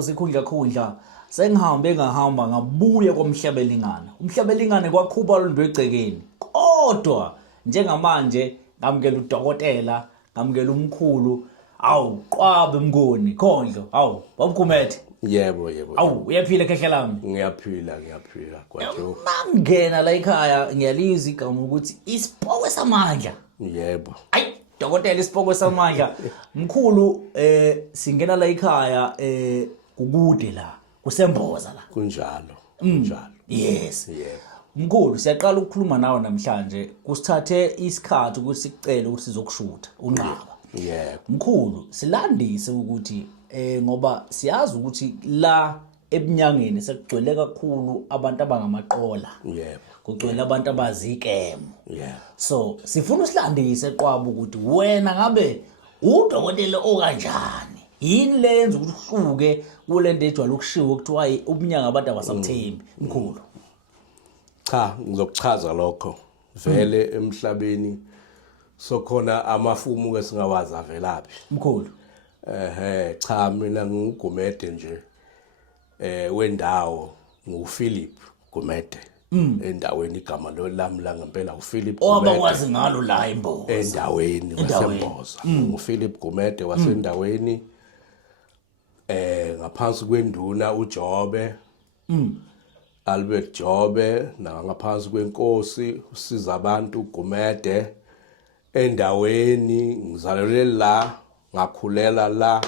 Sikhundla sengihambe ngahamba ngabuya kwaMhlabelingana. UMhlabelingane kwakhuba lolu egcekeni. Kodwa njengamanje ngamukela udokotela, ngamukela umkhulu, awu qwabe mngoni, Khondlo, awu babukhumethe. Yebo. Awu uyaphila khehla lami. Ngiyaphila kwaJo. Mangena la ekhaya ngiyalizwa igama ukuthi isipokwe samandla. Yebo. Ayi dokotela isipokwe samandla. Mkhulu singena la ekhaya kukude la kusemboza la. Kunjalo. Yes. Yebo. Mkhulu siyaqala ukukhuluma nawe namhlanje kusithathe isikhathi ukuthi sicela ukuthi sizokushutha unqaba. Yebo. Mkhulu silandise ukuthi ngoba siyazi ukuthi la ebunyangeni sekugcwele kakhulu abantu abangamaqola. Yebo. Kugcwele abantu abazikemo. Yebo. So sifuna usilandise eqwabo ukuthi wena ngabe udokotela okanjani? Yini lenza ukuthi uhluke kule nto ejwayele ukushiwo ukuthiwa ubunyanga abantu abasamthembi mkhulu? Cha, ngizokuchaza lokho. Vele emhlabeni sokhona amafumu ke singawazi avelaphi. Mkhulu. Cha mina ngugumede nje wendawo nguPhilip Gumede. Endaweni igama lami la ngempela uPhilip Gumede. Obakwazi ngalo la eMboza. Endaweni waseMboza. UPhilip Gumede wasendaweni ngaphansi kwenduna uJobe. Albert Jobe ngaphansi kwenkosi usiza abantu Gumede endaweni ngizalelwe la ngakhulela la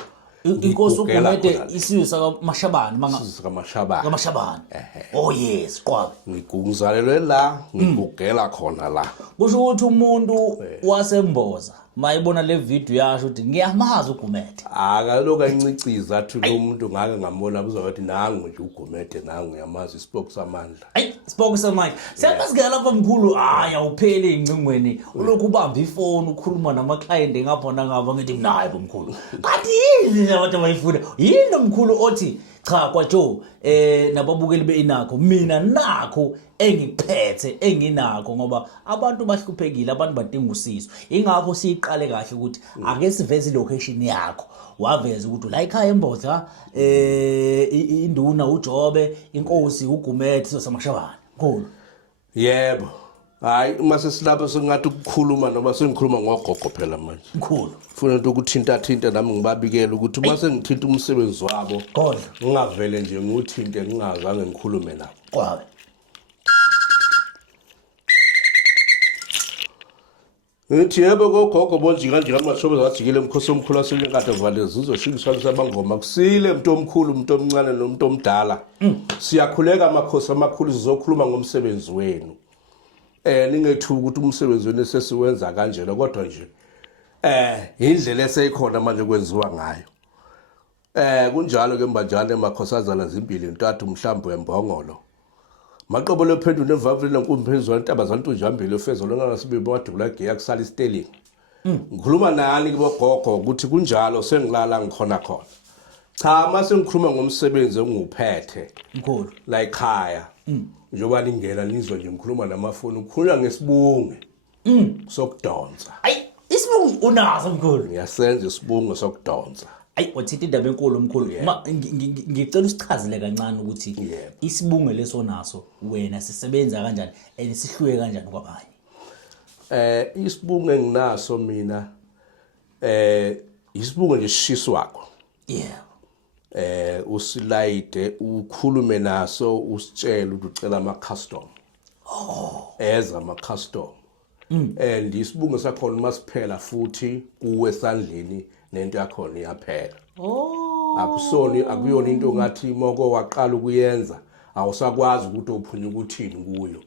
inkosi uGumede isizwe sakaMashabane kaMashabane. Oh yes qwabe. Ngizalelwe la ngigugela khona la. Kusho ukuthi umuntu waseMboza mayibona le video yasho ukuthi ngiyamazi uGumede. Akaloku anciciza athi lo muntu ngake ngambona uzothi nangu nje uGumede nangu ngiyamazi isipoko samandla. Ayi isipoko samandla. Siyakazikela lapha mkhulu awuphele incingweni ulokhu ubamba ifoni ukhuluma nama client ngapha ngaba ngithi naye bomkhulu. Kanti yini abantu abayifuna? Yini mkhulu othi cha kwaJo nababukeli beinakho mina nakho engiphethe enginakho ngoba abantu bahluphekile abantu badinga usizo. Ingakho siqale kahle ukuthi ake siveze location yakho. Waveza ukuthi la ekhaya eMboza induna uJobe inkosi uGumede sosaMashabane. Mkhulu. Yebo. Hayi mase silapha sengathi ukukhuluma noma sengikhuluma ngogogo phela manje. Mkhulu. Ufuna into ukuthinta nami ngibabikele ukuthi mase ngithinta umsebenzi wabo. Kodwa Ngingavele nje nguthinte ngingazange ngikhulume nabo. Qwabe. Ngithi yebo gogogo bonje kanje kaMashobe zajikile emkhosi omkhulu waseNkatha vale zizoshikiswa sabangoma kusile umuntu omkhulu umuntu omncane nomuntu omdala. Siyakhuleka amakhosi amakhulu sizokhuluma ngomsebenzi wenu. Ningethuka ukuthi umsebenzi wenu sesiwenza kanjena kodwa nje indlela eseyikhona manje kwenziwa ngayo. Kunjalo ke mbanjane emakhosazana zimpili ntathu mhlambo embongolo. Maqobo lephendula emvavile nkumphezulu intaba zantunjambili ofezo lonangasibe badubula geya kusala iSterling. Ngikhuluma nani kubogogo ukuthi kunjalo sengilala ngikhona khona. Cha mase ngikhuluma ngomsebenzi enguphethe. Mkhulu. La ekhaya. Njoba ningena nizwe nje ngikhuluma namafoni ukhuluma ngesibunge. Sokudonsa. Ayi isibungu unazo mkhulu. Ngiyasenza isibunge sokudonsa. Ayi wathi indaba enkulu mkhulu. Ngicela usichazele kancane ukuthi isibunge leso naso wena sisebenza kanjani sihluke kanjani kwabanye? Isibunge enginaso mina isibunge nje sishiswako. Yeah. Usilayide ukhulume naso usitshela ukuthi ucela ama-custom. Eza ama-custom. And isibunge sakhona masiphela futhi kuwe esandleni nento yakhona iyaphela. Akuyona into ngathi moko waqala ukuyenza awusakwazi ukuthi uphunya ukuthini kuyo.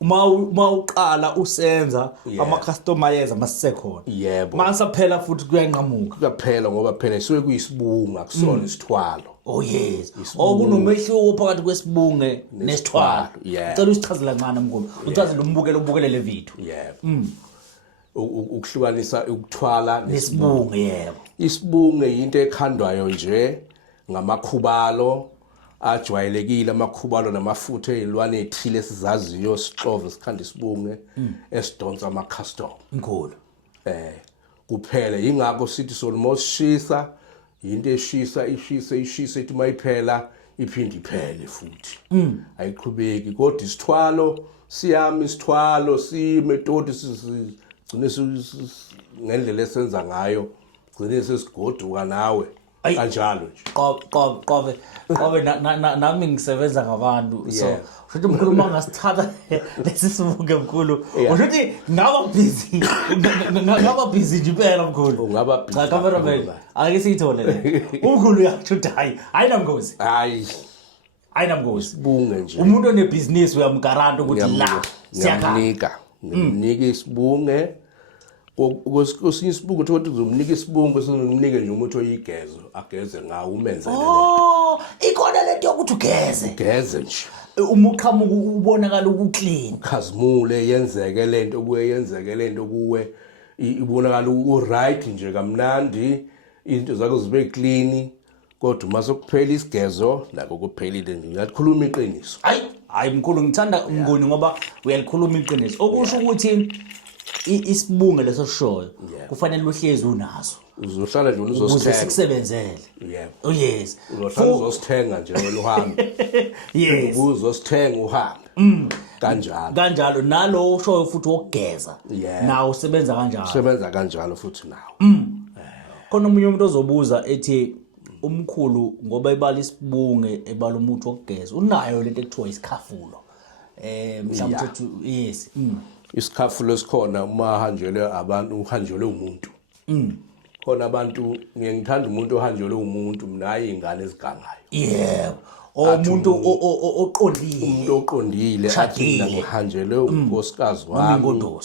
Uma uqala usenza ama-customers masisekhona. Yebo. Masaphela futhi kuyanqamuka. Kuyaphela ngoba phela isuke kuyisibunga kusona isithwalo. Oh yes. Kunomehluko phakathi kwesibunge nesithwalo. Ngicela usichazela kancane mkhulu. Uchazele umbukelo ubukele le video. Yebo. Ukuhlukanisa ukuthwala nesibunge yebo. Isibunge into ekhandwayo nje ngamakhubalo ajwayelekile amakhubalo namafutha ezilwane ezithile sizaziyo sixove sikhanda isibunge esidonsa ama-custom. Mkhulu. Kuphela ingakho sithi sona mosishisa into eshisa ishise ithi mayiphela iphinde iphele futhi ayiqhubeki kodwa isithwalo siyami isithwalo simetodi sigcine ngendlela esenza ngayo gcine sesigoduka nawe kanjalo nje qobe nami ngisebenza ngabantu so futhi mkhulu mangasithatha lesi sivuke mkhulu uthi ngaba busy nje impela mkhulu ungaba busy cha cameraman ake siyithole le umkhulu yathi hayi ayinamngozi bunge nje umuntu onebusiness uyamgaranta ukuthi la siyakhanika ngimnika isibunge kosinye isibungo ukuthi uzomnika isibungo sizomnika nje umuntu oyigezo ageze ngawo umenzele ikhona lento yokuthi ugeze nje uma uqhamuka ubonakala ukuclean khazimule yenzeke lento kuwe yenzeke lento kuwe ibonakala uright nje kamnandi into zakho zibe clean kodwa mase kuphela isigezo nako kuphelile nje ngiyakhuluma iqiniso hayi mkhulu ngithanda Mnguni ngoba uyalikhuluma iqiniso okusho ukuthi isibunge leso sishoyo kufanele uhlezi unazo uzohlala nje ukuze uzosithenga sikusebenzele oh yes uzohlala uzosithenga nje wena uhambe yes uzosithenga uhambe kanjalo nalo ushoyo futhi wokugeza nawo usebenza kanjalo futhi nawo khona umunye umuntu ozobuza ethi umkhulu ngoba ibala isibunge ebala umuthi wokugeza unayo lento ekuthiwa isikhafulo mhlawumbe yes isikhafulo esikhona uma hanjelwe abantu uhanjelwe umuntu khona abantu ngiyangithanda umuntu ohanjelwe umuntu mina hayi ingane ezigangayo umuntu oqondile athi mina ngihanjelwe unkosikazi wami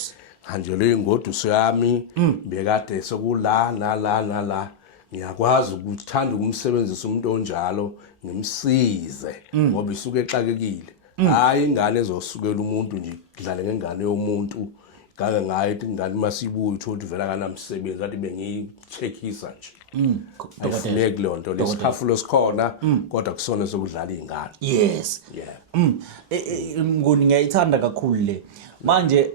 hanjelwe ingoduso yami bekade sokula nala ngiyakwazi ukuthanda ukumsebenzisa umuntu onjalo ngimsize ngoba isuke exakekile hayi ingane ezosukela umuntu nje kudlale ngengane yomuntu ngake ngayo ithi ingane masibuya uthola uvela kanamsebenzi athi bengicheckisa nje ayifuneki le nto lesikhafulo sikhona kodwa kusona sokudlala izingane yes Mnguni ngiyayithanda kakhulu le manje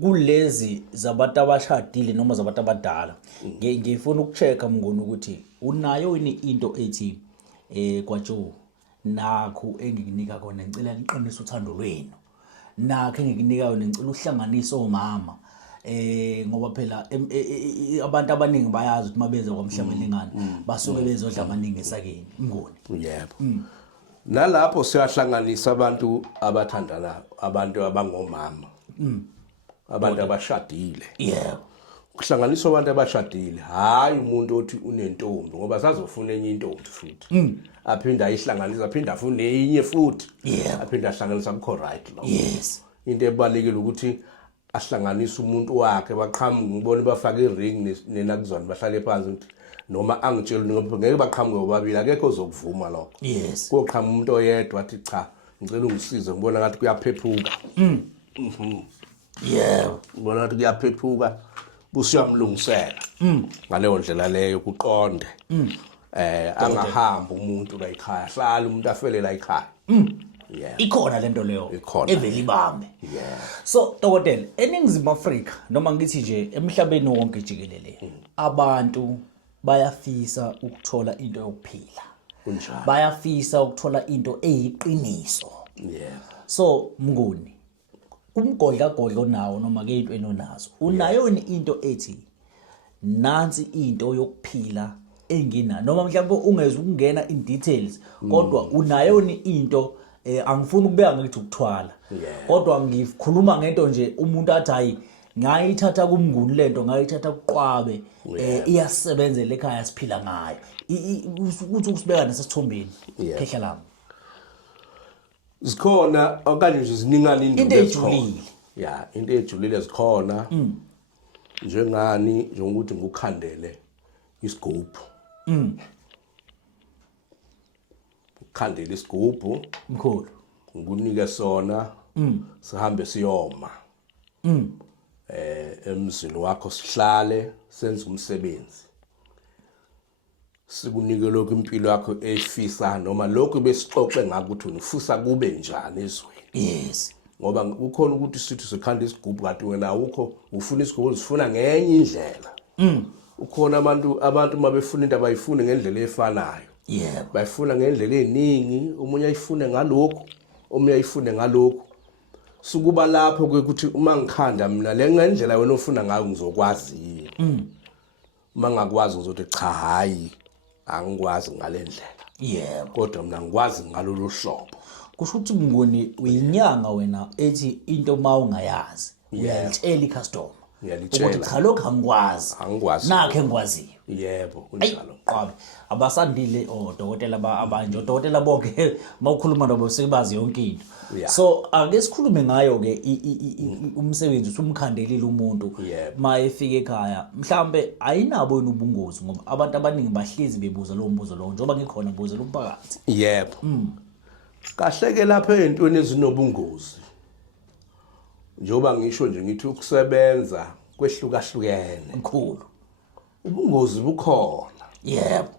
kulezi zabantu abashadile noma zabantu abadala ngifuna ukuchecka Mnguni ukuthi unayo yini into ethi kwatsho nakho engikunika kona ngicela liqinise uthando lwenu nakho engikunika yona ngicela uhlanganise omama ngoba phela abantu abaningi bayazi ukuthi mabeza kwamhlabeni ingane basuke bezodla amaningi esakeni Mnguni nalapho siyahlanganisa abantu abathandana abantu abangomama abantu abashadile kuhlanganiswa abantu abashadile hayi umuntu othi unentombi ngoba sazofuna enye intombi futhi aphinda ayihlanganisa aphinda afune enye futhi aphinda ahlanganisa akho right lo into ebalekile ukuthi ahlanganisa umuntu wakhe baqhamuka ngibone bafaka iring nenakuzona bahlale phansi ukuthi noma angitshela ngoba ngeke baqhamuke bobabili akekho ozokuvuma lokho koqhamuka umuntu oyedwa athi cha ngicela ungisize ngibona ngathi kuyaphephuka ngibona ngathi kuyaphephuka busiyamlungisela ngaleyo ndlela leyo kuqonde angahamba umuntu la ekhaya hlala umuntu afele la ekhaya ikhona lento leyo evela ibambe so dokotela eNingizimu Afrika noma ngithi nje emhlabeni wonke jikelele abantu bayafisa ukuthola into yokuphila bayafisa ukuthola into eyiqiniso so Mnguni kumgodla nawo noma ke into enonazo unayo into ethi nansi into yokuphila engina noma mhlawumbe ungeze ukungena in details kodwa unayo into angifuni ukubeka ngithi ukuthwala kodwa ngikhuluma ngento nje umuntu athi hayi ngayithatha kuMnguni lento ngayithatha kuqwabe iyasebenzela ekhaya siphila ngayo ukuthi ukusibeka nesithombeni khehla lami zikhona okanye nje ziningana into ejulile into ejulile zikhona njengani njengokuthi ngukhandele isigubhu ukhandele isigubhu mkhulu ngikunike sona sihambe siyoma emzini wakho sihlale senze umsebenzi sikunike lokho impilo yakho efisa noma lokho besixoxe ngakho ukuthi ufisa kube njani ezweni ngoba kukhona ukuthi sithi sikhanda isigubhu kanti wena awukho ufuna isigubhu usifuna ngenye indlela ukhona abantu mabefuna into abayifuni ngendlela efanayo yebo bayifuna ngendlela eziningi umunye ayifune ngalokho omunye ayifune ngalokho sukuba lapho ukuthi uma ngikhanda mina le ngendlela wena ofuna ngayo ngizokwazi yini uma ngakwazi ngizothi cha hayi angikwazi ngalendlela yebo kodwa mina ngikwazi ngalolu hlobo kusho ukuthi Mnguni uyinyanga wena ethi into mawungayazi uyalitshela icustomer ukuthi cha lokho angikwazi nakhe engikwaziyo yebo kunjalo qabe abasandile odokotela abanje odokotela bonke mawukhuluma nabo sebazi yonke into so ake sikhulume ngayo ke umsebenzi usumkhandelile umuntu mayefika ekhaya mhlambe ayinabo yena ubungozi ngoba abantu abaningi bahlezi bebuza lo mbuzo lo njengoba ngikhona buza lo mphakathi yebo kahle ke lapha ezintweni ezinobungozi njengoba ngisho nje ngithi ukusebenza kwehlukahlukene mkhulu ubungozi bukhona yebo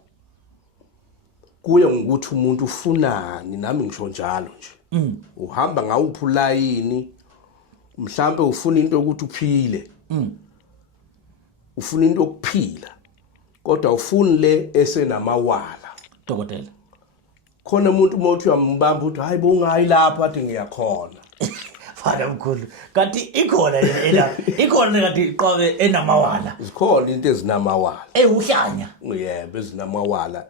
kuye ngokuthi umuntu ufunani nami ngisho njalo nje uhamba ngawuphi ulayini mhlambe ufuna into ukuthi uphile ufuna into okuphila kodwa ufuni le esenamawala dokotela khona umuntu mothi uyambamba uthi hayi bongayi lapha athi ngiyakhona fana mkhulu kanti ikhona ikhona kanti qabe enamawala zikhona into ezinamawala uhlanya yebo ezinamawala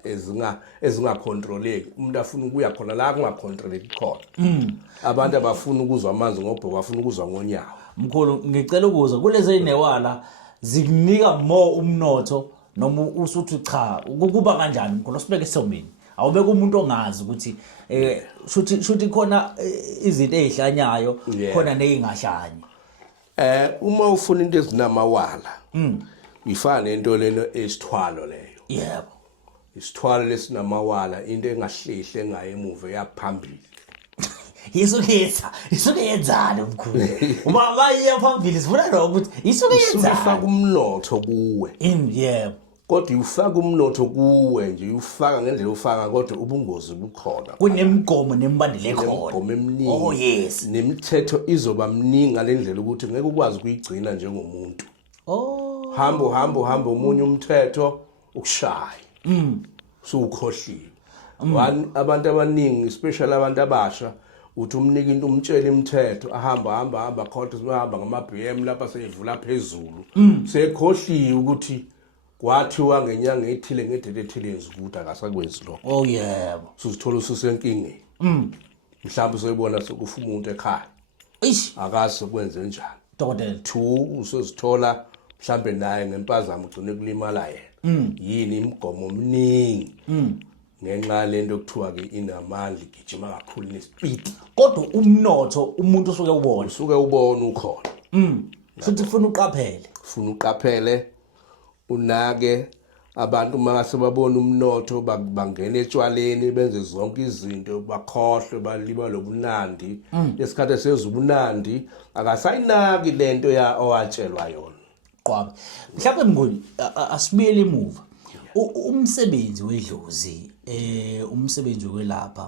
ezingacontroleki umuntu afuna ukuya khona la kungacontroleki khona abantu abafuna ukuzwa amanzi ngobho bafuna ukuzwa ngonyawo mkhulu ngicela ukuzwa kulezi newala zikunika more umnotho noma usuthi cha kuba kanjani mkhulu sibeke esomeni awubeka umuntu ongazi ukuthi shuthi khona izinto ezihlanyayo khona nezingahlanye uma ufuna into ezinamawala ifana nento leno esithwalo leyo yebo isithwalo lesinamawala into engahlehle engaye emuva yaphambili isuke yenzani mkhulu uma bayiya phambili sifuna lo ukuthi isuke yenzani ufaka umnotho kuwe yebo kodwa ufaka umnotho kuwe nje ufaka ngendlela ufaka kodwa ubungozi bukhona kunemigomo nemibandela ekhona imigomo eminingi yes nemithetho izoba mningi ngalendlela ukuthi ngeke ukwazi ukuyigcina njengomuntu hamba umunye umthetho ukushaya so ukhohliwe abantu abaningi especially abantu abasha uthi umnika into umtshela imithetho ahamba khotha sibahamba ngama-BM lapha seyivula phezulu sekhohliwe ukuthi kwathiwa ngenyanga ethile ngedate ethile yezikuthi akasakwenzi lokho yebo susithola ususenkingeni mhlawumbe soyibona sokufa umuntu ekhaya akazi kwenze njani dokotela 2 usozithola mhlambe naye ngempazamo ugcine kulimala yena yini imigomo omningi ngenxa lento okuthiwa ke inamandla igijima kakhulu nespeed kodwa umnotho umuntu usuke ubona ukhona futhi ufuna uqaphele unake abantu mase babona umnotho bangena etshwaleni benze zonke izinto bakhohlwe baliba lobunandi lesikhathi sezubunandi akasayinaki lento owatshelwa yona qwabe mhlawumbe Mnguni asibuyele emuva umsebenzi wedlozi umsebenzi wokwelapha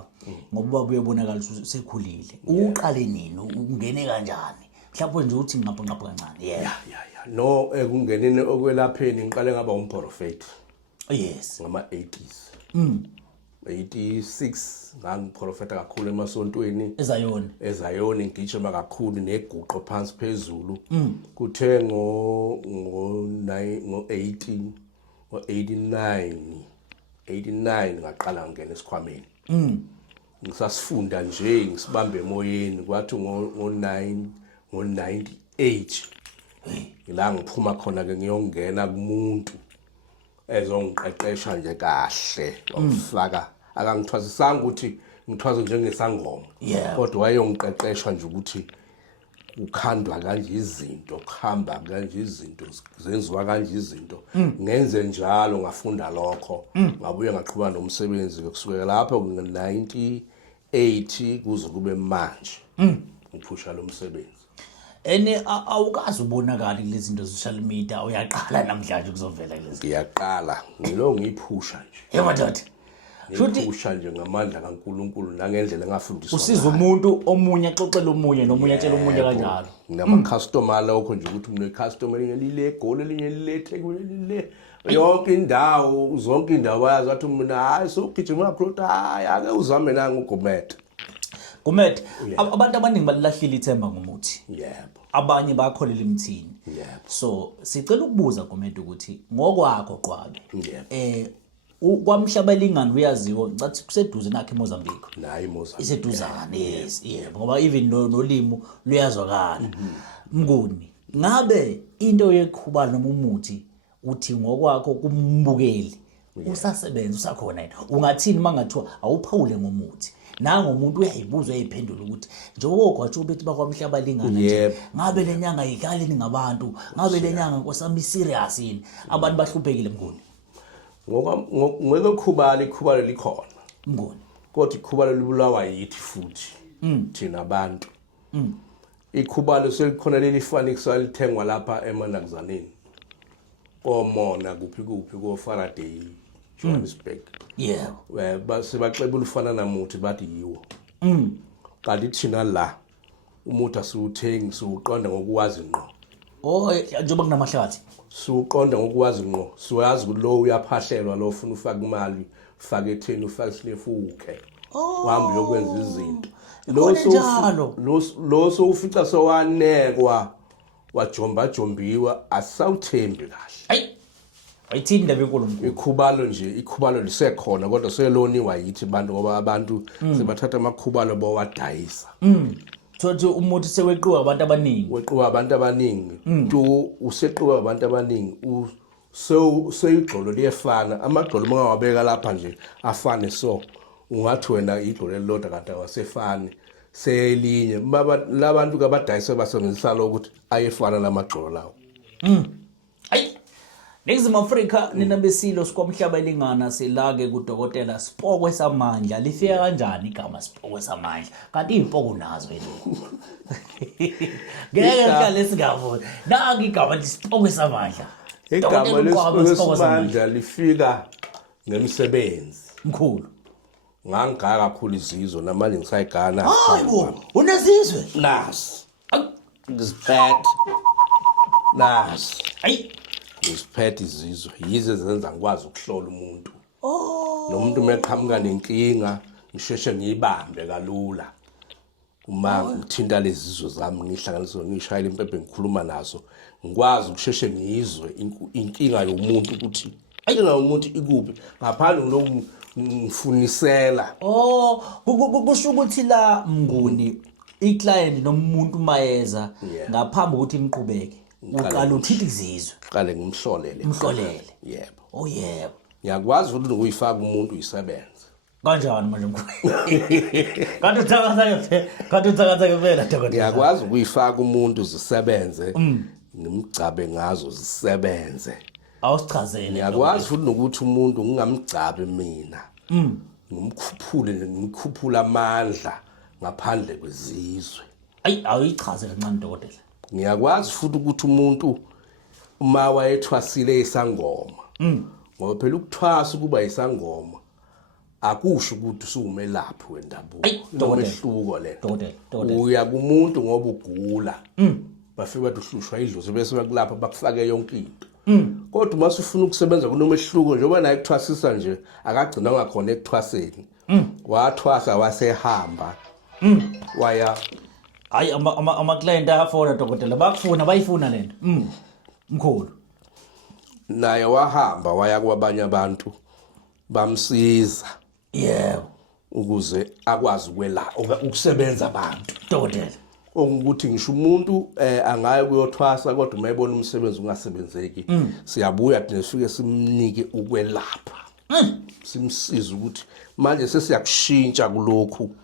ngoba uyabonakala usekhulile uqale nini ungene kanjani mhlawumbe nje uthi ngapha kancane no ekungenini okwelapheni ngiqale ngaba umprofeti yes ngama-80s 86 ngangiprofeta kakhulu emasontweni ezayoni ngigijima kakhulu neguqo phansi phezulu kuthe ngo-89 ngaqala ngena esikhwameni ngisasifunda nje ngisibambe emoyeni kwathi ngo-98 la ngiphuma khona ke ngiyongena kumuntu ezongiqeqesha nje kahle wamfaka akangithwasisanga ukuthi ngithwaze njengesangoma kodwa wayongiqeqesha nje ukuthi ukhandwa kanje izinto kuhamba kanje izinto zenziwa kanje izinto ngenze njalo ngafunda lokho ngabuye ngaqhubeka nomsebenzi kusukela lapho ngo-98 kuze kube manje ngiphusha lo msebenzi awukazi ubonakala lezi zinto social media uyaqala namhlanje kuzovela lezi ngiyaqala ngilo ngiyiphusha nje madoda ngiphusha nje ngamandla kaNkuluNkulu nangendlela engafundiswa usiza umuntu omunye axoxela omunye nomunye atshela omunye kanjalo nama-customer lokho nje ukuthi une-customer elinye lile eGoli elinye lile eThekwini lile zonke indawo bayazi wathi mina hayi sogijima kakhulu hayi ake uzame nanga uGumede. Gumede, abantu abaningi balilahlile ithemba ngomuthi. Yebo. Abanye bakholela imthini. Yebo. So sicela ukubuza Gumede ukuthi ngokwakho Qwabe. Yebo. KwaMhlabalingani uyaziwa ngicathi kuseduze nakhe eMozambique. Nayi Mozambique. Iseduzane yes yebo ngoba even nolimo luyazwakala. Mnguni, ngabe into yeqhubana noma umuthi uthi ngokwakho kumbukeli usasebenza usakhona yena ungathini mangathiwa awuphawule ngomuthi nanga umuntu uyayibuza uyayiphendula ukuthi njengoba kwathi ubethi bakwaMhlabalingana nje ngabe lenyanga yikali ningabantu ngabe lenyanga nkosami serious yini abantu bahluphekile Mnguni ngoba ikhubalo likhona Mnguni kodwa ikhubalo libulawa yithi futhi thina abantu ikhubalo selikhona lelifanekisa lithengwa lapha eManakazaneni komona kuphi ko-Faraday Johannesburg yebo base baxeba ulufana namuthi bathi yiwo kanti thina la umuthi asiwuthengi siwuqonda ngokuwazi ngqo njengoba kunamahlathi siwuqonda ngokuwazi ngqo siyazi ukuthi lo uyaphahlelwa lo ufuna ufaka imali ufake etheni ufake islefu ukhe uhambe uyokwenza izinto lo sowufica sowanekwa wajombiwa asawuthembi kahle ayithini indaba enkulu Mnguni ikhubalo lisekhona kodwa seloniwa yithi bantu ngoba abantu sebathatha amakhubalo bawadayisa thothi umuthi seweqiwa abantu abaningi weqiwa abantu abaningi useqiwa abantu abaningi seyigxolo liyefana amagxolo mangawabeka lapha nje afane so ungathi wena igxolo elilodwa kanti awasefani selinye labantu kabadayisa basebenzisa lokuthi ayefana lamagxolo lawo Ningizimu Afrika ninabesilo sikwamhlabalingana silake kudokotela Sipokwe Samandla lifika kanjani igama Sipokwe Samandla kanti impoko nazo yini ngeke ngale singavuni nanga igama Sipokwe Samandla igama leSipokwe Samandla lifika ngemsebenzi mkhulu ngangaka kakhulu izizwe namanje ngisayigana hayibo unezizwe nas ngiziphethe nas ngiziphethe izizwe yize zenza ngikwazi ukuhlola umuntu nomuntu meqhamuka nenkinga ngisheshe ngiyibambe kalula uma ngithinta lezizwe zami ngihlanganisa ngishayela impempe ngikhuluma nazo ngikwazi ukusheshe ngizwe inkinga yomuntu ukuthi ayina umuntu ikuphi ngaphandle ngifunisela kusho ukuthi la Mnguni iclient nomuntu mayeza ngaphambi ukuthi imqhubeke uqala uthithi izizwe qale ngimhlolele yebo yebo ngiyakwazi ukuthi ukuyifaka umuntu uyisebenze kanjani manje Mnguni kanti uthakatha phela dokotela ngiyakwazi ukuyifaka umuntu zisebenze ngimgcabe ngazo zisebenze awusichazele ngiyakwazi futhi nokuthi umuntu ngingamgcabe mina ngimkhuphula amandla ngaphandle kwezizwe awuyichaze kancane dokotela ngiyakwazi futhi ukuthi umuntu uma wayethwasile isangoma ngoba phela ukuthwasa kuba isangoma akusho ukuthi usumelaphi wendabuko nomehluko le uya kumuntu ngoba ugula bafika bathi uhlushwa idlozi bese bakulapha bakufake yonke into kodwa uma usufuna ukusebenza kunomehluko njengoba naye kuthwasisa nje akagcina ngakhona ekuthwaseni wathwasa wasehamba waya hayi ama client afona dokotela bakufuna bayifuna lento mkhulu naye wahamba waya kwabanye abantu bamsiza yebo ukuze akwazi ukusebenza abantu dokotela ukuthi ngisho umuntu angaye kuyothwasa kodwa mayebona umsebenzi ungasebenzeki siyabuya thina sifike simnike ukwelapha simsiza ukuthi manje sesiyakushintsha kulokhu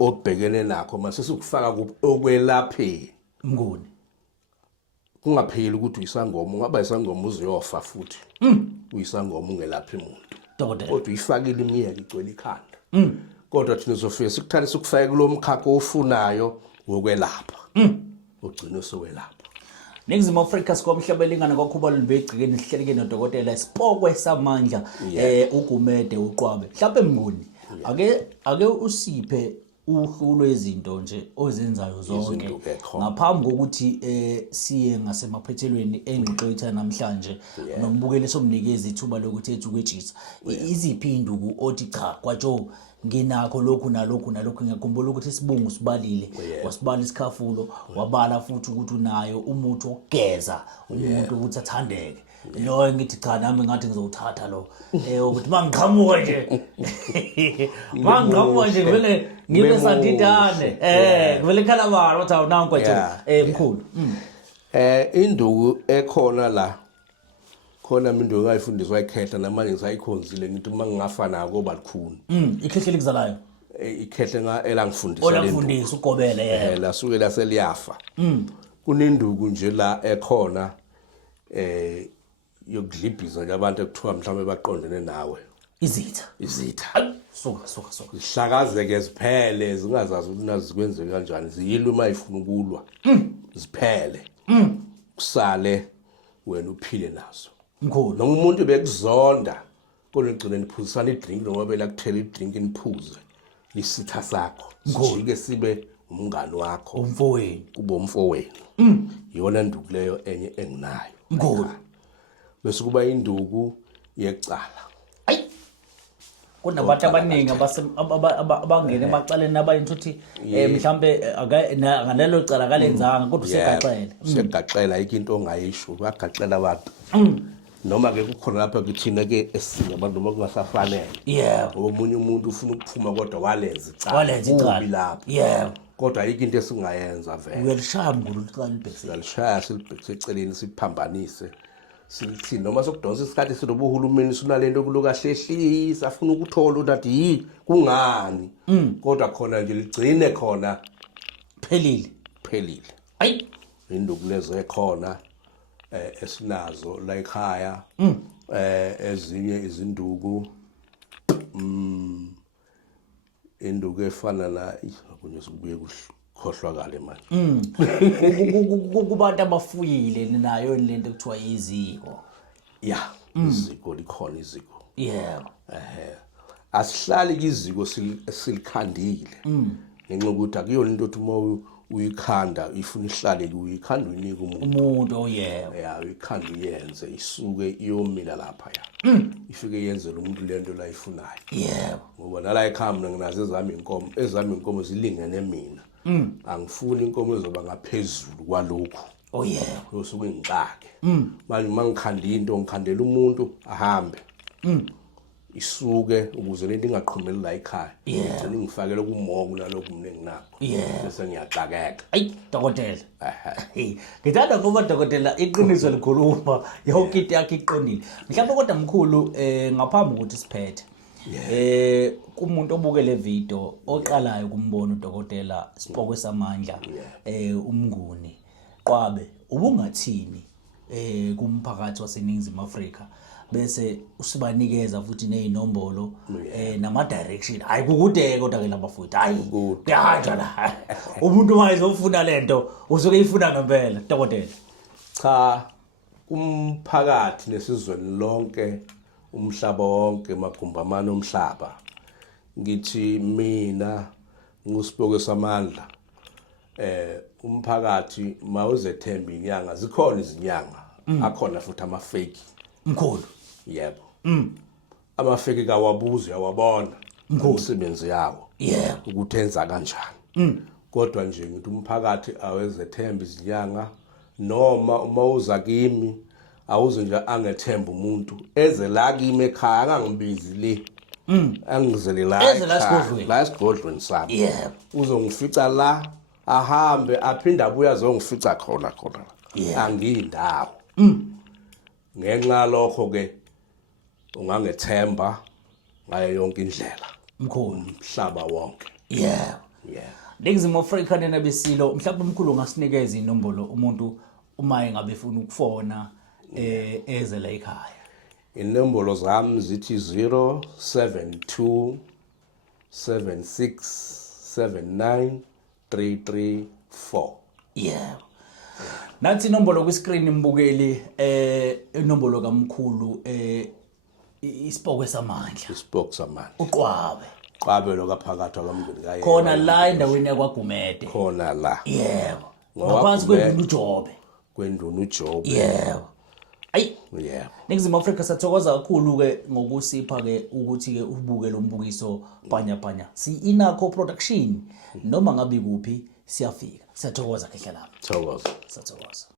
obhekene nakho mase sikufaka okwelapheni Mnguni kungapheli ukuthi uyisangoma ungaba isangoma uziyofa futhi uyisangoma ungelaphi umuntu dokotela kodwa uyifakile imiyeke igcwele ikhanda kodwa thina sofika sikuthanda sikufake kulomkhakha ofunayo wokwelapha ugcine sokwelapha Ningizima Africa sikomhlabelingana kwaKhubalo Nibegcikeni sihleleke nodokotela Sipokwe Samandla uGumede uQwabe. Mhlawumbe Mnguni ake usiphe uhlu lwezinto nje ozenzayo zonke ngaphambi kokuthi siye ngasemaphethelweni engixoxa namhlanje nombukeli somnikeza ithuba lokuthi ethuketshisa iziphi induku othi cha kwatsho nginakho lokhu nalokhu ngiyakhumbula ukuthi isibungu sibalile wasibala isikhafulo wabala futhi ukuthi unayo umuthi wokugeza umuntu ukuthi athandeke lo ngithi cha nami ngathi ngizowuthatha lo ukuthi mangiqhamuka nje vele ngibe sandidane vele khalabara wathi awunanku kwatsho mkhulu induku ekhona la khona mindu ngayifundiswa ikhehla namanje ngisayikhonzile ngithi mangingafana nako balikhuni ikhehle likuzalayo ikhehle elangifundisa lento olafundisa ugobele la suke la seliyafa kuninduku nje la ekhona yokudlibhiza nje abantu ekuthiwa mhlawumbe baqondene nawe izitha soka zihlakazeke ziphele zingazazi ukuthi nazi kwenzeka kanjani ziyilwe mayifuna ukulwa ziphele kusale wena uphile nazo mkhulu noma umuntu bekuzonda kodwa egcineni niphuzisana idrink noma belakuthela idrink niphuze lisitha sakho sijike sibe umngani wakho umfowenu kube umfowenu iyona nduku leyo enye enginayo mkhulu bese kuba induku yecala kunabantu abaningi abangene emaqaleni nabayinto ukuthi mhlambe ngalelo cala kalenzanga kodwa usegaxela into ongayisho bagaxela abantu noma ke kukhona lapha kuthina ke esingabantu bokungasafanele omunye umuntu ufuna ukuphuma kodwa walenza icala lapho kodwa into esingayenza vele uyalishaya mngulu icala libhekise uyalishaya silibhekise eceleni siphambanise sithi noma sokudonsa isikhathi silobu uhulumeni sunalento kulokahlehlisa afuna ukuthola ukuthi kungani kodwa khona nje ligcine khona phelile induku lezo ekhona esinazo la ekhaya ezinye izinduku induku efana na kunye sokubuye khohlwakale manje kubantu abafuyile nayo lento ekuthiwa iziko iziko likhona iziko asihlali iziko silikhandile ngenxa ukuthi akuyona into othi uma uyikhanda ifuna ihlale uyikhanda uyinika umuntu uyikhanda uyenze isuke iyomila lapha ifike yenzela umuntu lento la ifunayo ngoba nala ekhaya mina nginazo ezami inkomo zilingene mina angifuni inkomo ezoba ngaphezulu kwalokho usuke ngixake manje mangikhanda into ngikhandela umuntu ahambe isuke ukuze lento ingaqhumeli la ekhaya ngicela ngifakele kumongo nalokho mina enginakho bese ngiyaxakeka dokotela ngithanda ngoba dokotela iqiniso likhuluma yonke into yakhe iqondile mhlawumbe kodwa mkhulu ngaphambi ukuthi siphethe kumuntu obuke le video oqalayo kumbona udokotela Sipokwe Samandla umnguni Qwabe ubungathini kumphakathi waseNingizimu Afrika bese usibanikeza futhi nezinombolo nama direction hayi kukude kodwa ke labafowethu hayi kuyanja la umuntu mayezofuna lento usuke ifuna ngempela dokotela cha kumphakathi nesizweni lonke umhlaba wonke magumbamana omhlaba ngithi mina nguSipokwe Samandla umphakathi mawuzethemba inyanga zikhona izinyanga akhona futhi amafake mkhulu yebo amafake kawabuzi yawabona umsebenzi yawo ukuthi enza kanjani kodwa nje ngithi umphakathi awezethemba izinyanga noma uma uza kimi awuze nje angethemba umuntu eze la kimi ekhaya angangibizi le angizele la esigodlweni sami uzongifica la ahambe aphinda abuya azongifica khona angiyindawo ngenxa lokho ke ungangethemba ngayo yonke indlela mkhulu umhlaba wonke Ningizimu Afrika nenabesilo mhlawumbe umkhulu ungasinikeza inombolo umuntu uma engabe efuna ukufona eze la ekhaya inombolo zami zithi 072 76 79 334 Nathi inombolo ku screen mbukeli inombolo kaMkhulu isipokwe samandla isibok samandla uqwabe qabe lo kaphakathi akamndeni kaye khona la endaweni yakwaGumede khona la yebo ngaphansi kwendlu uJobe kwenduna uJobe yebo ayi yebo Ningizimu Afrika sathokoza kakhulu ke ngokusipha ke ukuthi ke ubuke lo mbukiso bhanya si inakho production noma ngabe kuphi siyafika siyathokoza ke hlala thokoza sathokoza